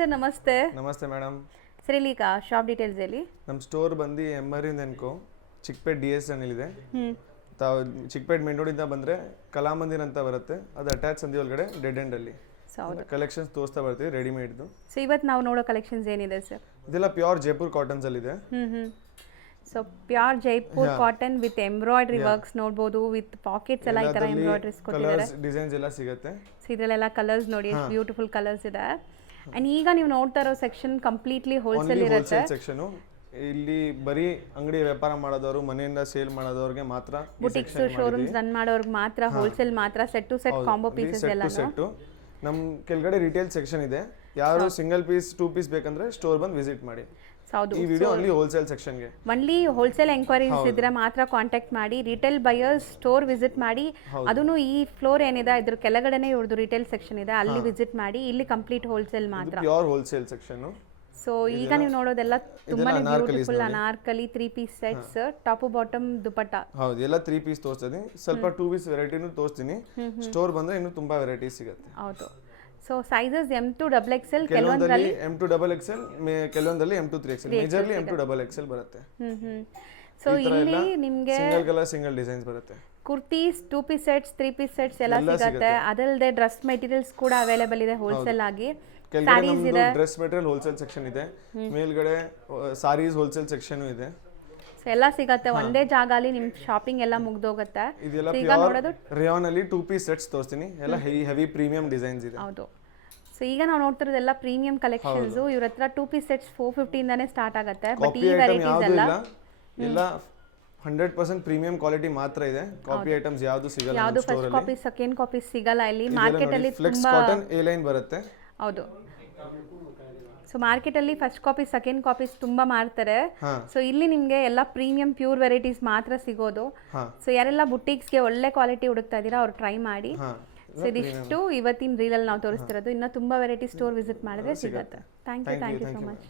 Sir ನಮಸ್ತೆ. ನಮಸ್ತೆ madam. Sir ಇಲ್ಲಿ ಶಾಪ್ ಡೀಟೇಲ್ಸ್ ಹೇಳಿ. ನಮ್ಮ ಸ್ಟೋರ್ ಬಂದು ಎಮ್ಮರಿಂದ ಎನ್ಕೋ ಚಿಕ್ಕಪೇಟ್ DS ಅನ್ನಿದೆ. ತಾವು ಚಿಕ್ಕಪೇಟ್ ಮೇನ್ ರೋಡಿಂದ ಬಂದರೆ ಕಲಾಮಂದಿರ್ ಅಂತ ಬರುತ್ತೆ, ಅದು ಅಟ್ಯಾಚ್ ಸಂಧಿ ಒಳಗಡೆ ಡೆಡ್ ಎಂಡಲ್ಲಿ ಕಲೆಕ್ಷನ್ಸ್ ತೋರಿಸ್ತಾ ಬರ್ತೀವಿ ರೆಡಿಮೇಡ್ದು. ಸೊ ಇವತ್ತು ನಾವು ನೋಡೋ ಕಲೆಕ್ಷನ್ಸ್ ಏನಿದೆ ಸರ್? ಇದೆಲ್ಲ ಪ್ಯೂರ್ ಜೈಪುರ್ ಕಾಟನ್ಸಲ್ಲಿದೆ. So pure Jaipur cotton with embroidery works ನೋಡ್ಬೋದು, ವಿತ್ ಪಾಕೆಟ್ಸ್ ಎಲ್ಲ ಈ ತರ ಎಂಬ್ರಾಯ್ಡ್ರೀಸ್ ಕೊಟ್ಟಿದ್ದಾರೆ. ಡಿಸೈನ್ಸ್ ಎಲ್ಲ ಸಿಗುತ್ತೆ. ಸೊ ಇದರಲ್ಲೆಲ್ಲ ಕಲರ್ಸ್ ನೋಡಿ, ಬ್ಯೂಟಿಫುಲ್ ಕಲರ್ಸ್ ಇದೆ. ಅಂಡ್ ಈಗ ನೀವು ನೋಡ್ತಾ ಇರೋ ಸೆಕ್ಷನ್ ಕಂಪ್ಲೀಟ್ಲಿ ಹೋಲ್ಸೇಲ್ ಇರುತ್ತೆ. ಸೆಕ್ಷನ್ ಇಲ್ಲಿ ಬರೀ ಅಂಗಡಿ ವ್ಯಾಪಾರ ಮಾಡೋದವರು, ಮನೆಯಿಂದ ಸೇಲ್ ಮಾಡೋದವ್ರಿಗೆ ಮಾತ್ರ, ಬುಟಿಕ್ಸ್ ಶೋರೂಮ್ಸ್ ರನ್ ಮಾಡೋರ್ಗೆ ಮಾತ್ರ, ಹೋಲ್ಸೇಲ್ ಮಾತ್ರ, set to set combo pieces ಎಲ್ಲ. ನಮ್ಮ ಕೆಳಗಡೆ ರಿಟೇಲ್ ಸೆಕ್ಷನ್ ಇದೆ. ಯಾರು ಸಿಂಗಲ್ ಪೀಸ್ 2 ಪೀಸ್ ಬೇಕಂದ್ರೆ ಸ್ಟೋರ್ ಬಂದು ವಿಸಿಟ್ ಮಾಡಿ. ಈ ವಿಡಿಯೋ ಓನ್ಲಿ ಹೋಲ್ಸೇಲ್ ಸೆಕ್ಷನ್ಗೆ. ಒನ್ಲಿ ಹೋಲ್ಸೇಲ್ ಎಂಕ್ವೈರೀಸ್ ಇದ್ರೆ ಮಾತ್ರ ಕಾಂಟ್ಯಾಕ್ಟ್ ಮಾಡಿ. ರಿಟೇಲ್ ಬಯರ್ಸ್ ಸ್ಟೋರ್ ವಿಸಿಟ್ ಮಾಡಿ. ಅದನ್ನು ಈ ಫ್ಲೋರ್ ಏನಿದೆ ಇದ್ರ ಕೆಳಗಡೆನೆ ಇವ್ರದ್ದು ರಿಟೇಲ್ ಸೆಕ್ಷನ್ ಇದೆ, ಅಲ್ಲಿ ವಿಸಿಟ್ ಮಾಡಿ. ಇಲ್ಲಿ ಕಂಪ್ಲೀಟ್ ಹೋಲ್ಸೇಲ್ ಮಾತ್ರ, ಪ್ಯೂರ್ ಹೋಲ್ಸೇಲ್ ಸೆಕ್ಷನ್. ಸೊ ಈಗ ನೀವು ನೋಡೋದೆಲ್ಲ ತುಂಬಾನೇ beautiful Anarkali 3 piece sets, top bottom dupatta. ಹೌದು, ಎಲ್ಲ 3 ಪೀಸ್ ತೋರಿಸ್ತೀನಿ. ಸ್ವಲ್ಪ 2 ಪೀಸ್ ವೆರೈಟಿನೂ ತೋರಿಸ್ತೀನಿ. ಸ್ಟೋರ್ ಬಂದ್ರೆ ಇನ್ನೂ ತುಂಬಾ ವೆರೈಟಿ ಸಿಗುತ್ತೆ. ಹೌದು. ಸೊ ಸೈಜಸ್ M2 XXL, ಕೆಲವೊಂದರಲ್ಲಿ M2 XXL, ಕೆಲವೊಂದರಲ್ಲಿ M2 3XL, majorly M2 XXL ಬರುತ್ತೆ. ಸೊ ಇಲ್ಲಿ ನಿಮಗೆ single colour single designs kurtis. ಕುರ್ತೀಸ್ 2 ಪೀಸ್ ಸೆಟ್ಸ್ 3 ಪೀಸ್ ಸೆಟ್ಸ್ ಎಲ್ಲ ಸಿಗುತ್ತೆ. ಅದಲ್ಲದೆ ಡ್ರೆಸ್ ಮೆಟೀರಿಯಲ್ಸ್ ಕೂಡ ಅವೈಲೇಬಲ್ ಇದೆ ಹೋಲ್ಸೇಲ್ ಆಗಿ. ಸಾರೀಸ್ ಇದೆ, ಡ್ರೆಸ್ ಮೆಟೀರಿಯಲ್ ಹೋಲ್ಸೇಲ್ ಸೆಕ್ಷನ್ ಇದೆ. ಮೇಲ್ಗಡೆ ಸಾರೀಸ್ ಹೋಲ್ಸೇಲ್ ಸೆಕ್ಷನ್ ಇದೆ. ಸೊ ಎಲ್ಲ ಸಿಗುತ್ತೆ ಒಂದೇ ಜಾಗ ಅಲ್ಲಿ. ನಿಮ್ ಶಾಪಿಂಗ್ ಎಲ್ಲ ಮುಗ್ದೋಗುತ್ತೆ. ಇದೆಲ್ಲ ಪ್ಯೂರ್ ರೇಯಾನ್ ಅಲ್ಲಿ 2 ಪೀಸ್ ಸೆಟ್ಸ್ ತೋರಿಸ್ತೀನಿ. ಎಲ್ಲ ಹೆವಿ ಪ್ರೀಮಿಯಂ ಡಿಸೈನ್ಸ್ ಇದೆ. ಹೌದು. ಸೊ ಈಗ ನಾವು ನೋಡ್ತಿರೋದೆಲ್ಲ ಪ್ರೀಮಿಯಂ ಕಲೆಕ್ಷನ್ಸ್. ಇವ್ರ ಹತ್ರ 2 ಪೀಸ್ ಸೆಟ್ಸ್ 450 ಇಂದಾನೆ ಸ್ಟಾರ್ಟ್ ಆಗುತ್ತೆ. ಬಟ್ ಈ ವೆರೈಟೀಸ್ ಎಲ್ಲ 100% ಪ್ರೀಮಿಯಂ ಕ್ವಾಲಿಟಿ ಮಾತ್ರ ಇದೆ. ಕಾಪಿ ಐಟಮ್ಸ್ ಯಾವುದು ಸಿಗಲ್ಲ. ಯಾವುದು ಫಸ್ಟ್ ಕಾಪಿ ಸೆಕೆಂಡ್ ಕಾಪಿ ಸಿಗಲ್ಲ ಇಲ್ಲಿ ಮಾರ್ಕೆಟ್ ಅಲ್ಲಿ. ಫ್ಲೆಕ್ಸ್ ಕಾಟನ್ A ಲೈನ್ ಬರುತ್ತೆ. ಹೌದು. ಸೊ ಮಾರ್ಕೆಟ್ ಅಲ್ಲಿ ಫಸ್ಟ್ ಕಾಪಿ ಸೆಕೆಂಡ್ ಕಾಪೀಸ್ ತುಂಬಾ ಮಾರ್ತಾರೆ. ಸೊ ಇಲ್ಲಿ ನಿಮ್ಗೆ ಎಲ್ಲ ಪ್ರೀಮಿಯಂ ಪ್ಯೂರ್ ವೆರೈಟೀಸ್ ಮಾತ್ರ ಸಿಗೋದು. ಸೊ ಯಾರೆಲ್ಲ ಬುಟೀಕ್ಸ್ಗೆ ಒಳ್ಳೆ ಕ್ವಾಲಿಟಿ ಹುಡುಕ್ತಾ ಇದೀರಾ ಅವ್ರು ಟ್ರೈ ಮಾಡಿ. ಸೊ ಇದಿಷ್ಟು ಇವತ್ತಿನ ರೀಲಲ್ಲಿ ನಾವು ತೋರಿಸ್ತಿರೋದು. ಇನ್ನೂ ತುಂಬಾ ವೆರೈಟಿ ಸ್ಟೋರ್ ವಿಸಿಟ್ ಮಾಡಿದ್ರೆ ಸಿಗುತ್ತೆ. Thank you so much.